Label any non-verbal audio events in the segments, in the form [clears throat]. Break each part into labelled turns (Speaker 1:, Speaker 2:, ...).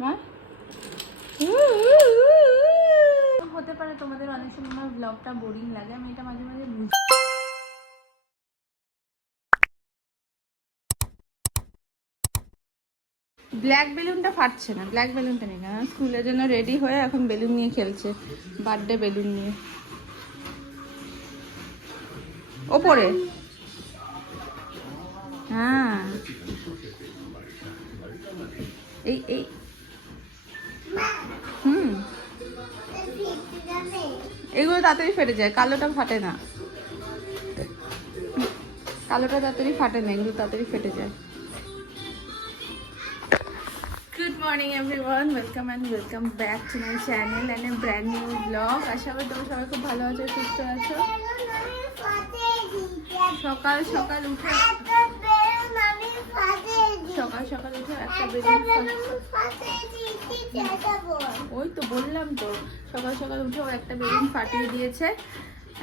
Speaker 1: মা হতে পারে তোমাদের অনেক সময় আমার ব্লগটা বোরিং লাগে আমি এটা মাঝে মাঝে বুঝি। ব্ল্যাক বেলুনটা ফাটছে না ব্ল্যাক বেলুনটা নেই না স্কুলের জন্য রেডি হয়ে এখন বেলুন নিয়ে খেলছে বার্থডে বেলুন নিয়ে। ওপরে। হ্যাঁ। এই এই হুম। এগুলো তাড়াতাড়ি ফেটে যায় কালোটা ফাটে না। কালোটা তাড়াতাড়ি ফাটে না এগুলো তাড়াতাড়ি ফেটে যায়। Good morning everyone welcome and welcome back to my channel and a brand new blog আশা করি তোমরা সবাই খুব ভালো আছো সুস্থ আছো। সকাল সকাল উঠে সকাল সকাল উঠে একটা বেলুন ওই তো বললাম তো সকাল সকাল উঠে ও একটা বেলুন ফাটিয়ে দিয়েছে।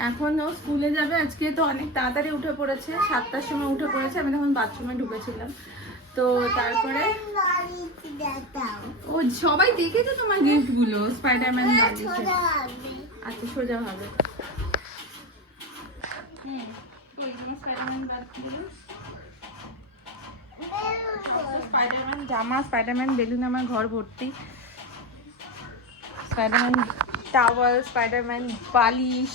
Speaker 1: এখন ও স্কুলে যাবে আজকে তো অনেক তাড়াতাড়ি উঠে পড়েছে সাতটার সময় উঠে পড়েছে আমি তখন বাথরুমে ঢুকেছিলাম। তো তারপরে ও সবাই দেখেছ তোমার গিফটগুলো স্পাইডারম্যান আচ্ছা সোজা হবে। হুম স্পাইডারম্যান বালিশগুলো স্পাইডারম্যান জামা, স্পাইডারম্যান বেলুন আমার ঘর ভর্তি। স্পাইডারম্যান টাওয়াল, স্পাইডারম্যান বালিশ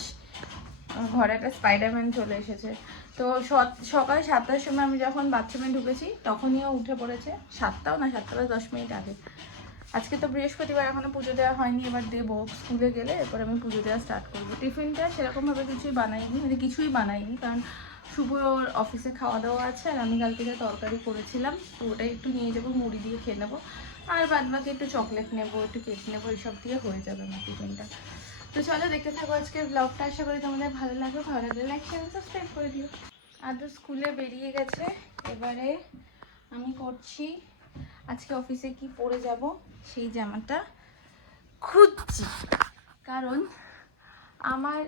Speaker 1: ঘরে একটা স্পাইডারম্যান চলে এসেছে। তো সকাল সাতটার সময় আমি যখন বাথরুমে ঢুকেছি, তখনই ও উঠে পড়েছে। সাতটাও না, সাতটা দশ মিনিট আগে। আজকে তো বৃহস্পতিবার, এখনও পুজো দেওয়া হয়নি। এবার দেবো স্কুলে গেলে, এরপর আমি পুজো দেওয়া স্টার্ট করব। টিফিনটা সেরকমভাবে কিছুই বানাইনি মানে কিছুই বানাইনি, কারণ শুভ ওর অফিসে খাওয়া দাওয়া আছে আর আমি কালকে যে তরকারি করেছিলাম, তো ওটাই একটু নিয়ে যাব, মুড়ি দিয়ে খেয়ে নেব। আর বাদ বাকি একটু চকলেট নেব, একটু কেক নেব এইসব দিয়ে হয়ে যাবে আমার টিফিনটা তো চলো দেখতে থাকো আজকের ব্লগটা আশা করি তোমাদের ভালো লাগবে। ভালো লাগলে লাইক শেয়ার সাবস্ক্রাইব করে দিও। আদৌ স্কুলে বেরিয়ে গেছে, এবারে আমি করছি, আজকে অফিসে কি পরে যাব সেই জামাটা খুঁজছি। কারণ আমার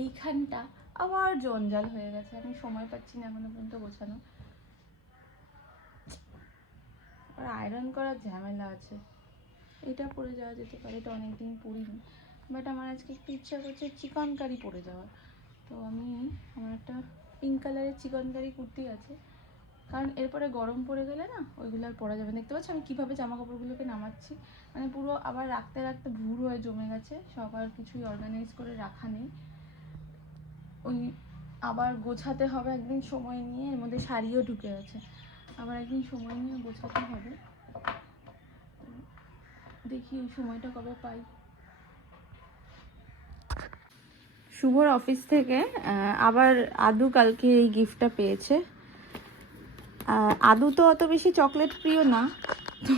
Speaker 1: এইখানটা আবার জঞ্জাল হয়ে গেছে, আমি সময় পাচ্ছি না এখনও পর্যন্ত গোছানো। আর আয়রন করার ঝামেলা আছে। এটা পরে যাওয়া যেতে পারে, এটা অনেকদিন পরিনি বাট আমার আজকে একটু ইচ্ছা করছে চিকন কারি পরে যাওয়ার। তো আমি, আমার একটা পিঙ্ক কালারের চিকন কারি কুর্তি আছে। কারণ এরপরে গরম পড়ে গেলে না, ওইগুলো আর পরা যাবে। দেখতে পাচ্ছ আমি কীভাবে জামা কাপড়গুলোকে নামাচ্ছি? মানে পুরো আবার রাখতে রাখতে ভুর হয়ে জমে গেছে, সব আর কিছুই অর্গানাইজ করে রাখা নেই। ওই আবার গোছাতে হবে একদিন সময় নিয়ে, এর মধ্যে শাড়িও ঢুকে আছে আবার একদিন সময় নিয়ে গোছাতে হবে। দেখি ওই সময়টা কবে পাই। শুভর অফিস থেকে আবার আদু কালকে এই গিফটটা পেয়েছে। আদু তো অত বেশি চকলেট প্রিয় না। তো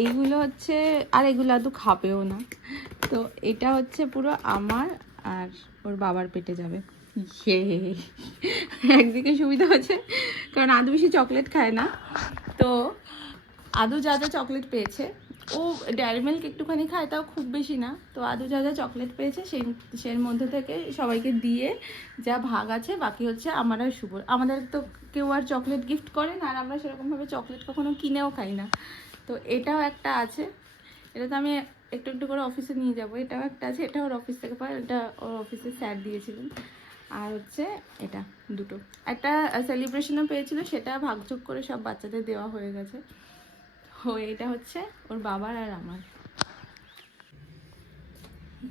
Speaker 1: এইগুলো হচ্ছে, আর এগুলো আদু খাবেও না। তো এটা হচ্ছে পুরো আমার আর ওর বাবার পেটে যাবে। ইয়ে একদিকে সুবিধা হচ্ছে, কারণ আদু বেশি চকলেট খায় না। তো আদু যা যা চকলেট পেয়েছে, ও ডেয়ারি মিল্ক একটুখানি খায়, তাও খুব বেশি না। তো আদু যা যা চকলেট পেয়েছে, সেই সেই মধ্যে থেকে সবাইকে দিয়ে যা ভাগ আছে, বাকি হচ্ছে আমার আর শুভর। আমাদের তো কেউ আর চকলেট গিফট করে না, আর আমরা সেরকমভাবে চকলেট কখনো কিনেও খাই না। তো এটাও একটা আছে। এটা তো আমি একটু একটু করে অফিসে নিয়ে যাব। এটাও একটা আছে এটা ওর অফিস থেকে পাই এটা ওর অফিসে স্যার দিয়েছিলেন। আর হচ্ছে এটা দুটো। একটা সেলিব্রেশনও পেয়েছিল, সেটা ভাগযোগ করে সব বাচ্চাদের দেওয়া হয়ে গেছে। ও এটা হচ্ছে ওর বাবার আর আমার।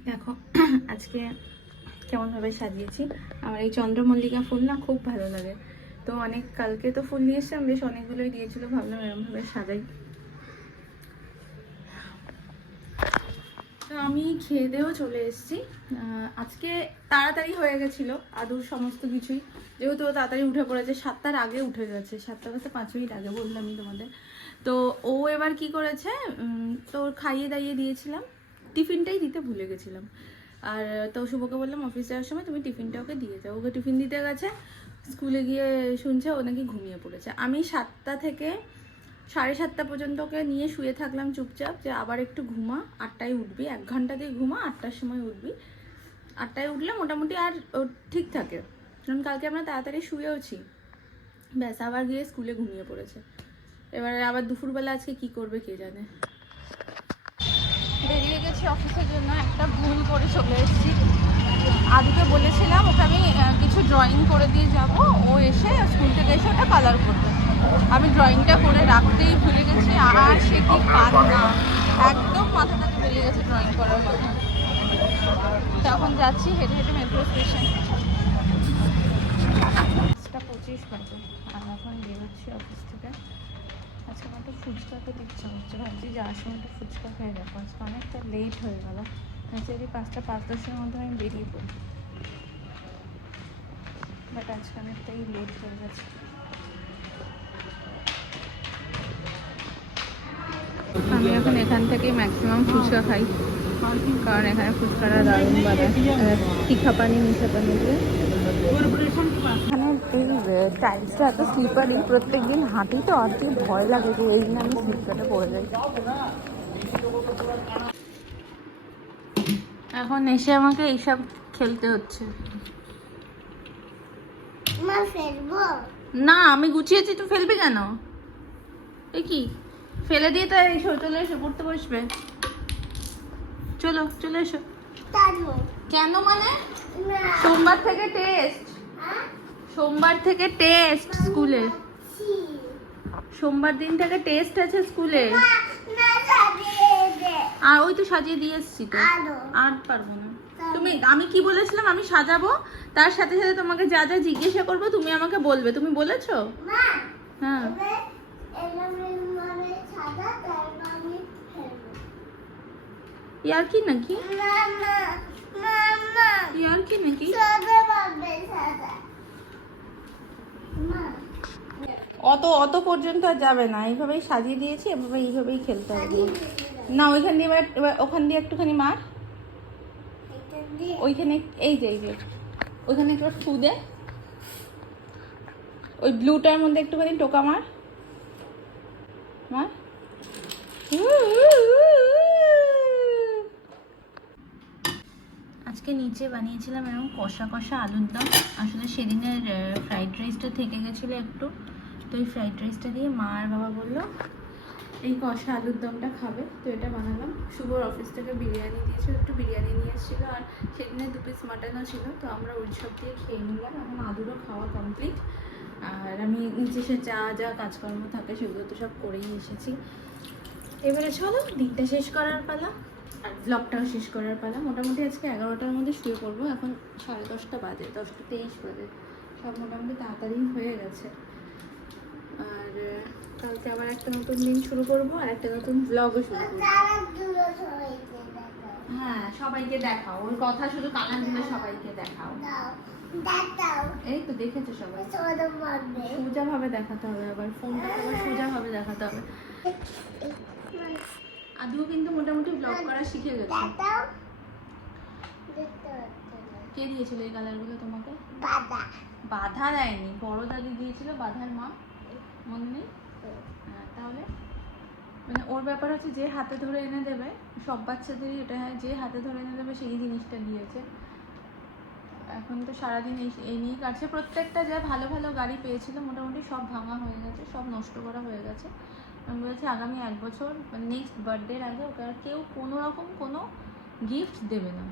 Speaker 1: দেখো, [clears throat] আজকে কেমনভাবে সাজিয়েছি। আমার এই চন্দ্রমল্লিকা ফুল না খুব ভালো লাগে। তো অনেক, কালকে তো ফুল নিয়ে এসেছিলাম, বেশ অনেকগুলোই দিয়েছিল। ভাবলাম এরমভাবে সাজাই তো আমি খেয়ে দিয়েও চলে এসেছি। আজকে তাড়াতাড়ি হয়ে গেছিল, আদুর সমস্ত কিছুই। যেহেতু তাড়াতাড়ি উঠে পড়েছে, সাতটার আগে উঠে গেছে, সাতটা বাজতে পাঁচ মিনিট আগে বললামই তোমাদের। তো ও এবার কি করেছে তো খাইয়ে দাইয়ে দিয়েছিলাম, টিফিনটাই দিতে ভুলে গেছিলাম। আর তো শুভকে বললাম, অফিস যাওয়ার সময় তুমি টিফিনটা ওকে দিয়ে যাও। ওকে টিফিন দিতে গেছে, স্কুলে গিয়ে শুনছে ও নাকি ঘুমিয়ে পড়েছে। আমি সাতটা থেকে সাড়ে সাতটা পর্যন্ত ওকে নিয়ে শুয়ে থাকলাম চুপচাপ যে আবার একটু ঘুমা, আটটায় উঠবি, এক ঘণ্টা দিয়ে ঘুমা, আটটার সময় উঠবি। আটটায় উঠলে মোটামুটি আর ঠিক থাকে। কারণ কালকে আমরা তাড়াতাড়ি শুয়েওছি। ব্যাস, আবার গিয়ে স্কুলে ঘুমিয়ে পড়েছে। এবারে আবার দুপুরবেলা আজকে কি করবে কে জানে? গেছি অফিসের জন্য, একটা ভুল করে চলে এসেছি। আদিকে বলেছিলাম, ওকে আমি কিছু ড্রয়িং করে দিয়ে যাব। ও এসে স্কুল থেকে এসে ওটা কালার করবে। আমি ড্রয়িংটা করে রাখতেই ভুলে গেছি, আর সে কি না একদম মাথা থেকে বেরিয়ে গেছে ড্রয়িং করার কথা। তখন যাচ্ছি হেঁটে হেঁটে মেট্রো স্টেশন পাঁচটা পঁচিশ বাজে। আর এখন বেরোচ্ছি অফিস থেকে। আজকে আমার একটু ফুচকা খেতে ইচ্ছা হচ্ছে ভাবছি যে সময় একটু ফুচকা খেয়ে যাব আজকে অনেকটা লেট হয়ে গেল। যদি পাঁচটা পাঁচ দশের মধ্যে আমি বেরিয়ে পড়ি। বাট আজকে অনেকটাই লেট হয়ে গেছে। আমি এখন এখান থেকেই ম্যাক্সিমাম ফুচকা খাই। কারণ এখানে ফুচকাটা দারুণ বাড়ে তীখা পানি মিঠা পানি দিয়ে টাইলসটা এত স্লিপারি প্রত্যেক দিন হাঁটি তো আর কি ভয় লাগে যে এই দিন আমি স্লিপকাটে পড়ে যাই। এখন এসে আমাকে এইসব খেলতে হচ্ছে। না আমি গুছিয়েছি তুই ফেলবি কেন? এ কি? ফেলে দিয়ে তো এসো চলে এসো পড়তে বসবে। চলো চলে এসো। কেন মানে? সোমবার থেকে টেস্ট সোমবার থেকে টেস্ট স্কুলে সোমবার দিন থেকে টেস্ট আছে স্কুলে আর ওই তো সাজিয়ে দিয়ে এসছি তো। আর পারব না। তুমি আমি কি বলেছিলাম? আমি সাজাবো। তার সাথে সাথে তোমাকে যা যা জিজ্ঞাসা করব তুমি আমাকে বলবে। তুমি বলেছ? হ্যাঁ।
Speaker 2: মানে ফেলব
Speaker 1: ইয়ার কি নাকি? ইয়ার কি নাকি
Speaker 2: সাদা পাবে সাদা মা
Speaker 1: অত অত পর্যন্ত আর যাবে না। এইভাবেই সাজিয়ে দিয়েছি এভাবে এইভাবেই খেলতে হবে। না ওইখান দিয়ে এবার এবার ওখান দিয়ে একটুখানি মার। ওইখানে এই যে এই যে ওইখানে একটু ফু দে ওই ব্লুটার মধ্যে একটুখানি টোকা মার। মার। আজকে নিচে বানিয়েছিলাম এরকম কষা কষা আলুর দম। আসলে সেদিনের ফ্রাইড রাইসটা থেকে গেছিল একটু। তো এই ফ্রাইড রাইসটা দিয়ে মা আর বাবা বলল, এই কষা আলুর দমটা খাবে। তো এটা বানালাম। শুভর অফিস থেকে বিরিয়ানি দিয়েছিল, একটু বিরিয়ানি নিয়ে এসেছিল আর সেদিনে দু পিস মাটনও ছিল। তো আমরা ওই সব দিয়ে খেয়ে নিলাম। এখন আদুরও খাওয়া কমপ্লিট আর আমি নিচে সে যা যা কাজকর্ম থাকে সেগুলো তো সব করেই এসেছি। এবারে চলো, দিনটা শেষ করার পালা। আর ব্লগটাও শেষ করার পালা। মোটামুটি আজকে এগারোটার মধ্যে শুয়ে পড়ব এখন সাড়ে দশটা বাজে, দশটা তেইশ বাজে। সব মোটামুটি তাড়াতাড়ি হয়ে গেছে। কালকে আবার একটা নতুন দিন শুরু করব আর একটা নতুন ব্লগও শুরু করব। হ্যাঁ সবাইকে দেখাও। ওর কথা শুধু কানে দিলে সবাইকে দেখাও। এই তো দেখেছ সবাই? সোজা ভাবে দেখাতে হবে আবার ফোনটা আবার সোজা ভাবে দেখাতে হবে। আদু কিন্তু মোটামুটি ব্লগ করা শিখে গেছে। কে দিয়েছিল এই কালারগুলো তোমাকে?
Speaker 2: বাবা
Speaker 1: বাধা দেয়নি। বড় দাদি দিয়েছিল, বাধার মা। মনে নেই তাহলে মানে ওর ব্যাপার হচ্ছে যে হাতে ধরে এনে দেবে, সব বাচ্চাদেরই এটা হয়, যে হাতে ধরে এনে দেবে সেই জিনিসটা দিয়েছে। এখন তো সারাদিন এই এই নিয়েই কাটছে। প্রত্যেকটা যা ভালো ভালো গাড়ি পেয়েছিল মোটামুটি সব ভাঙা হয়ে গেছে, সব নষ্ট করা হয়ে গেছে। আমি বলেছি আগামী এক বছর নেক্সট বার্থডের আগে ওকে আর কেউ কোনো রকম কোনো গিফট দেবে না।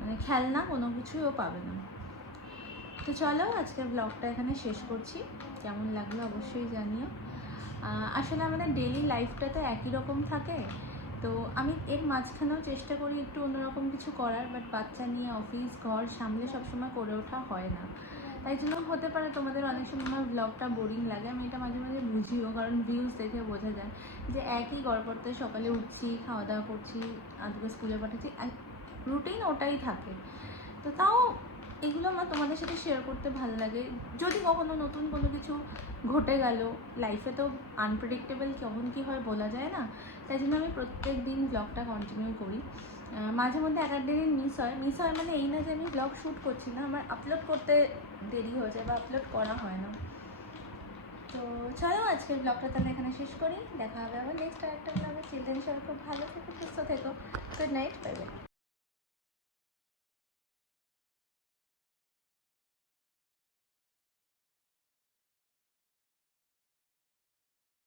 Speaker 1: মানে খেলনা কোনো কিছুই ও পাবে না। তো চলো, আজকের ব্লগটা এখানে শেষ করছি। কেমন লাগল অবশ্যই জানিও। আসলে আমাদের ডেলি লাইফটা তো একই রকম থাকে। তো আমি এর মাঝখানেও চেষ্টা করি একটু অন্যরকম কিছু করার বাট বাচ্চা নিয়ে অফিস ঘর সামলে সবসময় করে ওঠা হয় না। তাই জন্য হতে পারে তোমাদের অনেক সময় আমার ব্লগটা বোরিং লাগে। আমি এটা মাঝে মাঝে বুঝিও, কারণ ভিউজ দেখে বোঝা যায় যে একই গড়পড়তে সকালে উঠছি, খাওয়া দাওয়া করছি আজকে স্কুলে পাঠাচ্ছি রুটিন ওটাই থাকে। তো তাও এগুলো আমার তোমাদের সাথে শেয়ার করতে ভালো লাগে। যদি কখনো নতুন কোনো কিছু ঘটে গেল লাইফে তো আনপ্রেডিক্টেবল কখন কী হয় বলা যায় না? তাই জন্য আমি প্রত্যেক দিন ব্লগটা কন্টিনিউ করি। মাঝে মধ্যে এক দিন মিস হয়। মিস হয় মানে এই না যে আমি ব্লগ শ্যুট করছি না, আমার আপলোড করতে দেরি হয়ে যায় বা আপলোড করা হয় না। তো চলো আজকের ব্লগটা তাহলে এখানে শেষ করি। দেখা হবে আবার নেক্সট আরেকটা ব্লগে চিলড্রেন সবাই খুব ভালো থেকো, সুস্থ থেকো। Good night bye bye